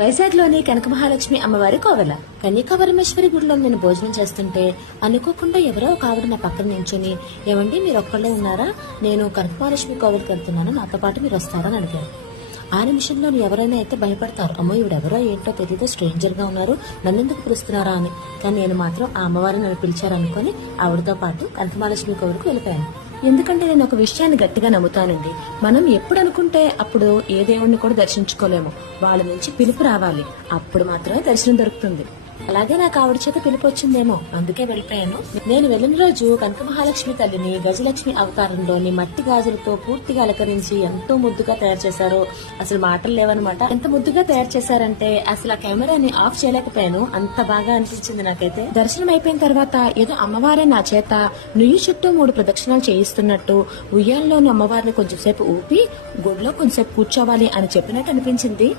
వైజాగ్లోని కనక మహాలక్ష్మి అమ్మవారి కోవెల. కన్యకాపరమేశ్వరి గుడిలో నేను భోజనం చేస్తుంటే అనుకోకుండా ఎవరో ఒక ఆవిడ నా పక్కన నించుని ఏమండి మీరు ఒక్కళ్ళే ఉన్నారా? నేను కనక మహాలక్ష్మి కోవెలకి వెళ్తున్నాను నాతో పాటు మీరు వస్తారని అడిగారు. ఆ నిమిషంలో ఎవరైనా అయితే భయపడతారు. అమ్మో ఈవిడెవరో ఏంటో తెలియదు స్ట్రేంజర్గా ఉన్నారు నన్ను ఎందుకు పిలుస్తున్నారా అని. కానీ నేను మాత్రం ఆ అమ్మవారిని నన్ను పిలిచారనుకొని ఆవిడతో పాటు కనకమహాలక్ష్మి కోవెలకు వెళ్ళిపోయాను. ఎందుకంటే నేను ఒక విషయాన్ని గట్టిగా నమ్ముతానండి. మనం ఎప్పుడు అనుకుంటే అప్పుడు ఏ దేవుణ్ణి కూడా దర్శించుకోలేము. వాళ్ళ నుంచి పిలుపు రావాలి. అప్పుడు మాత్రమే దర్శనం దొరుకుతుంది. అలాగే నాకు ఆవిడ చేత పిలుపు వచ్చిందేమో అందుకే వెళ్ళిపోయాను. నేను వెళ్ళిన రోజు కనక మహాలక్ష్మి తల్లిని గజలక్ష్మి అవతారంలోని మట్టి గాజులతో పూర్తిగా అలంకరించి ఎంతో ముద్దుగా తయారు చేశారో. అసలు మాటలు లేవనమాట ఎంత ముద్దుగా తయారు చేశారంటే అసలు ఆ కెమెరాని ఆఫ్ చేయలేకపోయాను. అంత బాగా అనిపించింది నాకైతే. దర్శనం అయిపోయిన తర్వాత ఏదో అమ్మవారే నా చేత నుయ్యి చుట్టూ మూడు ప్రదక్షిణాలు చేయిస్తున్నట్టు ఉయ్యాల్లోని అమ్మవారిని కొంచెంసేపు ఊపి గుడిలో కొంచెంసేపు కూర్చోవాలి అని చెప్పినట్టు అనిపించింది.